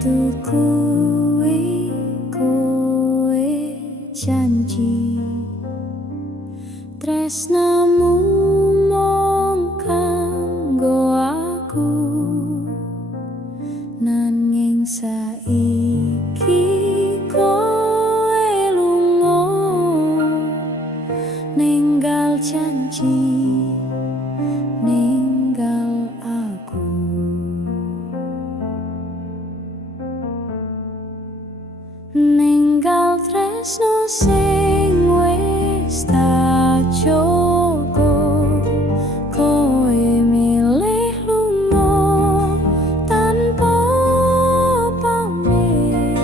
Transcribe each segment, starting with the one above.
Kuwi kowe janji tresnamu mung kanggo aku, nanging saiki kowe lunga ninggal janji, ninggal aku. Ninggal tresno sing wis tak jaga, kowe milih lunga tanpa pamit.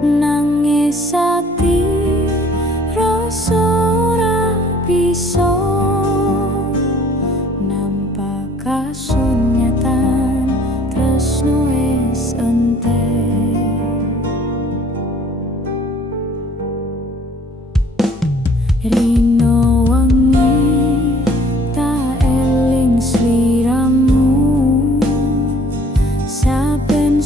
Nangis ati rasa ora bisa nampa kasunyatan, tresno wis entek. Rino wangi tak eling sliramu, saben